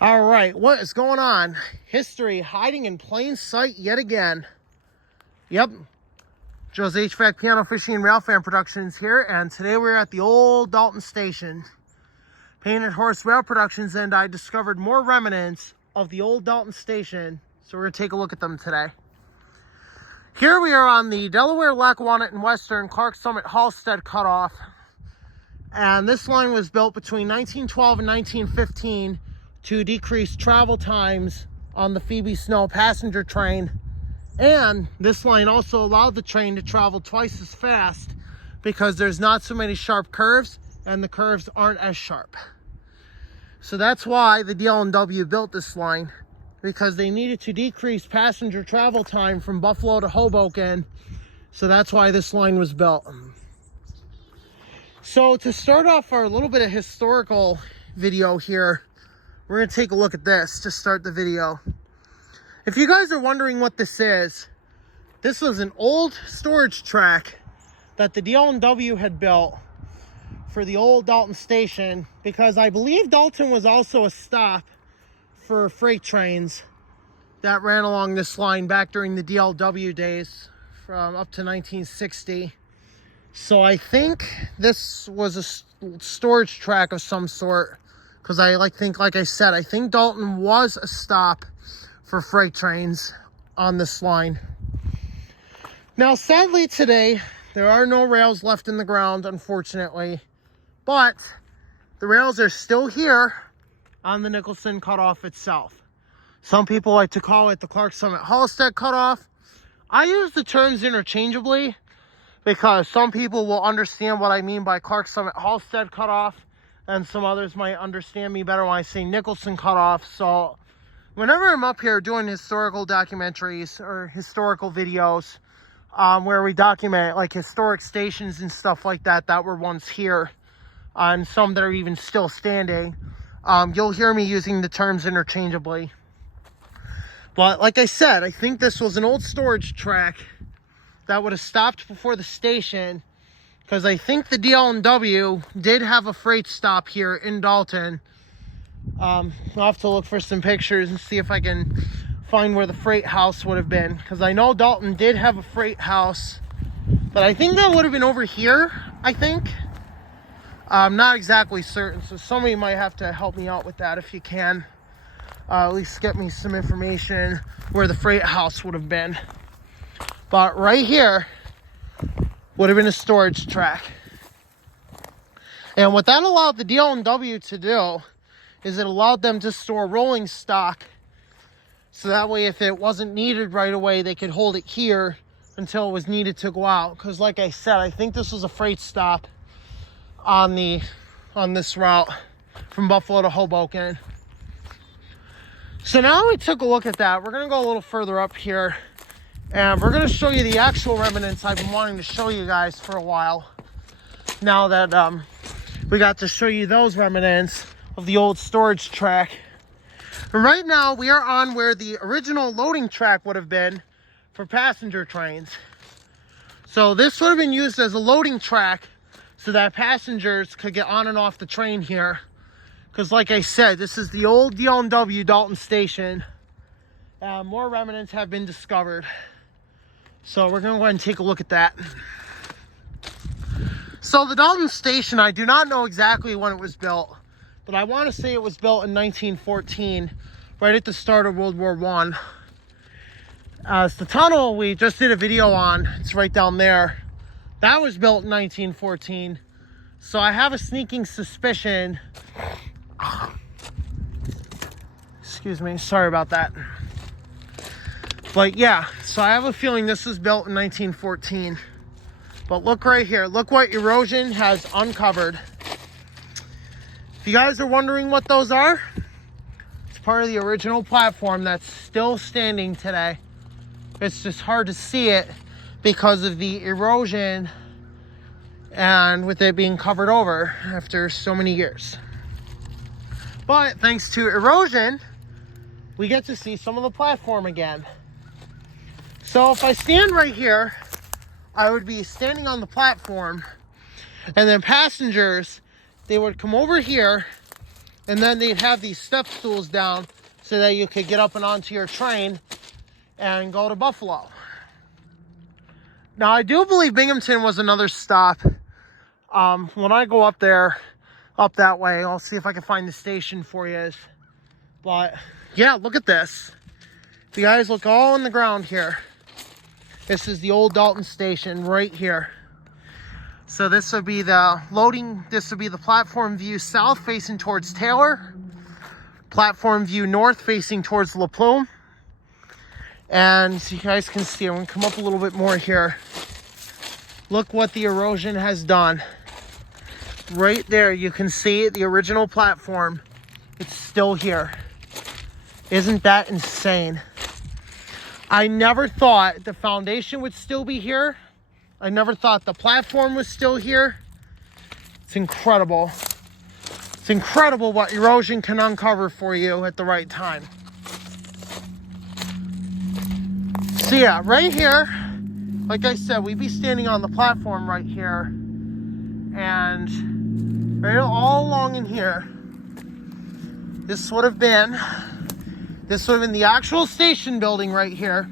All right, what is going on? History hiding in plain sight yet again. Yep, Joe's HVAC Piano Fishing and Rail Fan Productions here, and today we're at the old Dalton station. Painted Horse Rail Productions, and I discovered more remnants of the old Dalton station, so we're going to take a look at them today. Here we are on the Delaware Lackawanna and Western Clark Summit Halstead cutoff, and this line was built between 1912 and 1915 to decrease travel times on the Phoebe Snow passenger train. And this line also allowed the train to travel twice as fast because there's not so many sharp curves and the curves aren't as sharp. So that's why the DL&W built this line, because they needed to decrease passenger travel time from Buffalo to Hoboken. So that's why this line was built. So to start off our little bit of historical video here, we're going to take a look at this to start the video. If you guys are wondering what this was an old storage track that the DL&W had built for the old Dalton station, because I believe Dalton was also a stop for freight trains that ran along this line back during the DL&W days from up to 1960. So I think this was a storage track of some sort, because I think Dalton was a stop for freight trains on this line. Now, sadly today, there are no rails left in the ground, unfortunately, but the rails are still here on the Nicholson cutoff itself. Some people like to call it the Clark Summit Halstead cutoff. I use the terms interchangeably because some people will understand what I mean by Clark Summit Halstead cutoff, and some others might understand me better when I say Nicholson cutoff. So whenever I'm up here doing historical documentaries or historical videos where we document like historic stations and stuff like that that were once here, and some that are even still standing, you'll hear me using the terms interchangeably. But like I said, I think this was an old storage track that would have stopped before the station, because I think the DL&W did have a freight stop here in Dalton. I'll have to look for some pictures and see if I can find where the freight house would have been, because I know Dalton did have a freight house, but I think that would have been over here, I think. I'm not exactly certain, so somebody might have to help me out with that if you can. At least get me some information where the freight house would have been. But right here would have been a storage track. And what that allowed the DL&W to do is it allowed them to store rolling stock, so that way if it wasn't needed right away, they could hold it here until it was needed to go out. Because like I said, I think this was a freight stop on this route from Buffalo to Hoboken. So now we took a look at that. We're going to go a little further up here, and we're going to show you the actual remnants I've been wanting to show you guys for a while. Now that we got to show you those remnants of the old storage track. And right now we are on where the original loading track would have been for passenger trains. So this would have been used as a loading track so that passengers could get on and off the train here. Because like I said, this is the old DL&W Dalton station. More remnants have been discovered. So we're going to go ahead and take a look at that. So the Dalton station, I do not know exactly when it was built, but I want to say it was built in 1914, right at the start of World War I. As the tunnel we just did a video on, it's right down there, that was built in 1914. So I have a sneaking suspicion, excuse me, sorry about that. But yeah, so I have a feeling this was built in 1914. But look right here, look what erosion has uncovered. If you guys are wondering what those are, it's part of the original platform that's still standing today. It's just hard to see it because of the erosion and with it being covered over after so many years. But thanks to erosion, we get to see some of the platform again. So if I stand right here, I would be standing on the platform, and then passengers, they would come over here And then they'd have these step stools down so that you could get up and onto your train and go to Buffalo. Now, I do believe Binghamton was another stop. When I go up there, up that way, I'll see if I can find the station for you. But, yeah, look at this. The guys look all on the ground here. This is the old Dalton station right here. So this would be the loading, this would be the platform view south facing towards Taylor. Platform view north facing towards La Plume. And you guys can see, I'm going to come up a little bit more here. Look what the erosion has done. Right there, you can see the original platform. It's still here. Isn't that insane? I never thought the foundation would still be here. I never thought the platform was still here. It's incredible. It's incredible what erosion can uncover for you at the right time. So yeah, right here, like I said, we'd be standing on the platform right here. And right all along in here, this would have been the actual station building right here.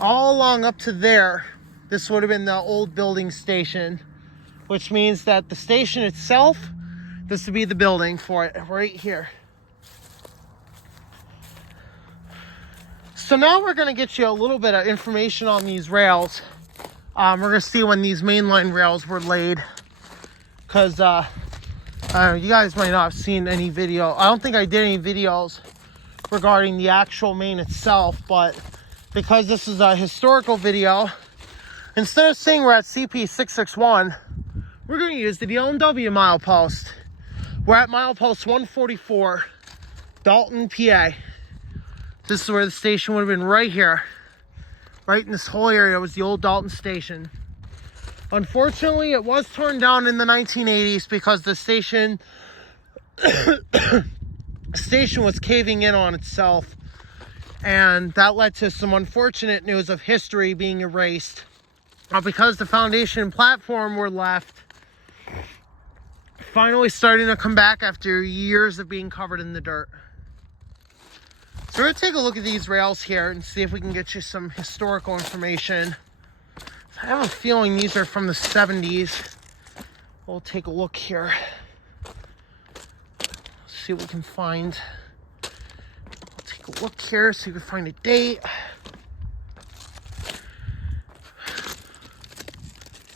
All along up to there, this would have been the old building station, which means that the station itself, this would be the building for it right here. So now we're going to get you a little bit of information on these rails. We're going to see when these mainline rails were laid, because you guys might not have seen any video. I don't think I did any videos regarding the actual main itself, but because this is a historical video, instead of saying we're at CP 661, we're going to use the DL&W milepost. We're at milepost 144, Dalton, PA. This is where the station would have been, right here. Right in this whole area was the old Dalton station. Unfortunately, it was torn down in the 1980s because the station was caving in on itself. And that led to some unfortunate news of history being erased. Because the foundation and platform were left, finally starting to come back after years of being covered in the dirt. So we're going to take a look at these rails here and see if we can get you some historical information. I have a feeling these are from the 70s. We'll take a look here. See what we can find. We'll take a look here, see if we can find a date.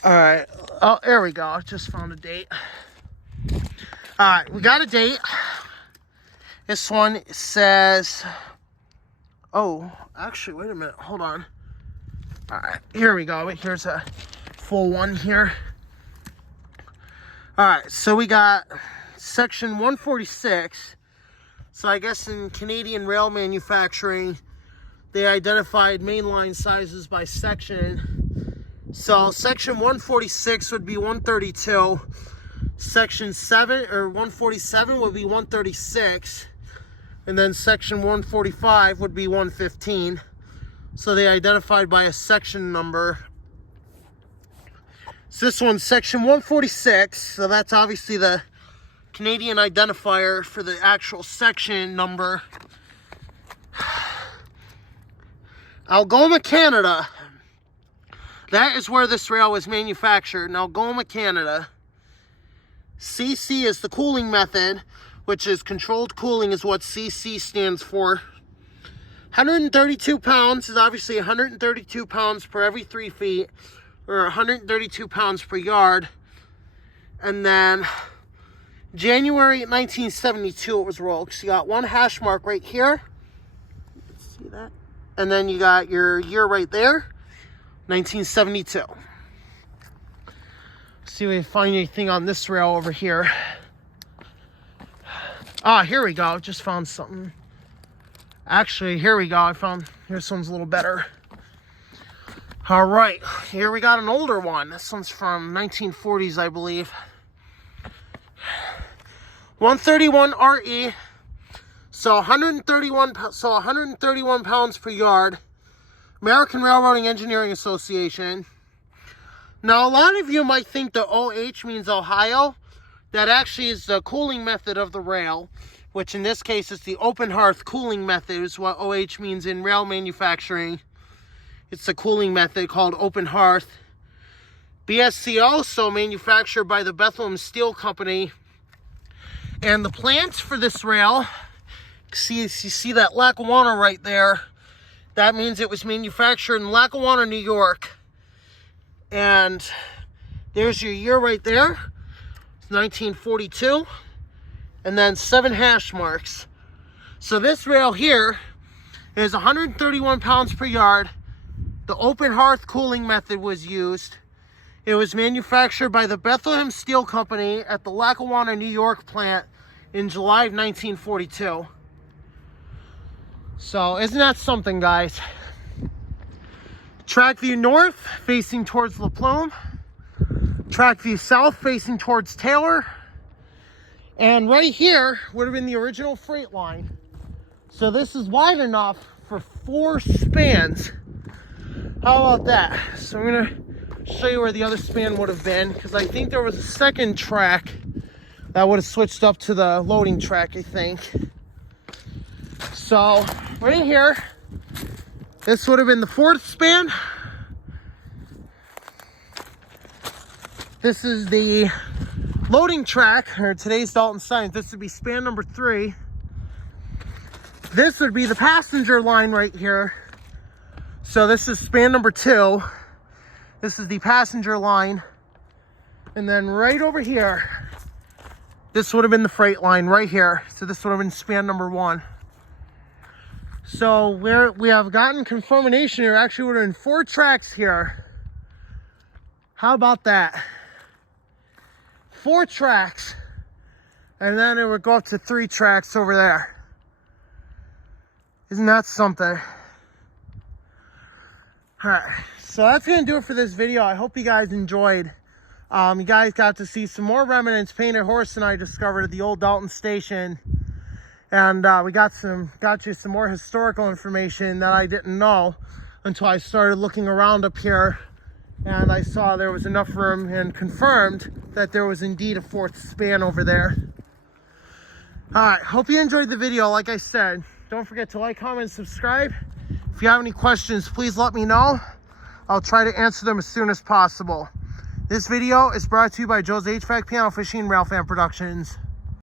Alright, oh, there we go. I just found a date. Alright, we got a date. This one says, oh, actually, wait a minute, hold on. Alright, here we go. Here's a full one here. Alright, so we got section 146. So I guess in Canadian rail manufacturing, they identified mainline sizes by section. So section 146 would be 132. Section 147 would be 136. And then section 145 would be 115. So they identified by a section number. So this one's section 146. So that's obviously the Canadian identifier for the actual section number. Algoma, Canada. That is where this rail was manufactured in Algoma, Canada. CC is the cooling method, which is controlled cooling is what CC stands for. 132 pounds is obviously 132 pounds per every 3 feet, or 132 pounds per yard. And then January 1972 it was rolled. So you got one hash mark right here. See that? And then you got your year right there, 1972. See if we can find anything on this rail over here. Ah, here we go. Just found something. Actually, here we go. This one's a little better. All right, here we got an older one. This one's from 1940s, I believe. 131 RE. So 131 pounds per yard. American Railroading Engineering Association. Now, a lot of you might think the OH means Ohio. that actually is the cooling method of the rail, which in this case is the open hearth cooling method, is what OH means in rail manufacturing. It's the cooling method called open hearth. BSC also manufactured by the Bethlehem Steel Company. And the plant for this rail, you see that Lackawanna right there, that means it was manufactured in Lackawanna, New York. And there's your year right there. It's 1942. And then 7 hash marks. So this rail here is 131 pounds per yard. The open hearth cooling method was used. It was manufactured by the Bethlehem Steel Company at the Lackawanna, New York plant in July of 1942. So isn't that something, guys? Track view north facing towards La Plume. Track view south facing towards Taylor. And right here would have been the original freight line. So this is wide enough for 4 spans. How about that? So I'm gonna show you where the other span would have been, because I think there was a second track that would have switched up to the loading track, I think. So right here, this would have been the 4th span. This is the loading track, or today's Dalton science. This would be span number 3. This would be the passenger line right here. So this is span number 2. This is the passenger line. And then right over here, this would have been the freight line right here. So this would have been span number 1. So we have gotten confirmation here. Actually, would have been 4 tracks here. How about that? 4 tracks. And then it would go up to 3 tracks over there. Isn't that something? Alright, so that's going to do it for this video. I hope you guys enjoyed. You guys got to see some more remnants painted horse than I discovered at the old Dalton station. And we got you some more historical information that I didn't know until I started looking around up here. And I saw there was enough room and confirmed that there was indeed a 4th span over there. Alright, hope you enjoyed the video. Like I said, don't forget to like, comment, and subscribe. If you have any questions, please let me know. I'll try to answer them as soon as possible. This video is brought to you by Joe's HVAC Piano Fishing Rail Fan Productions.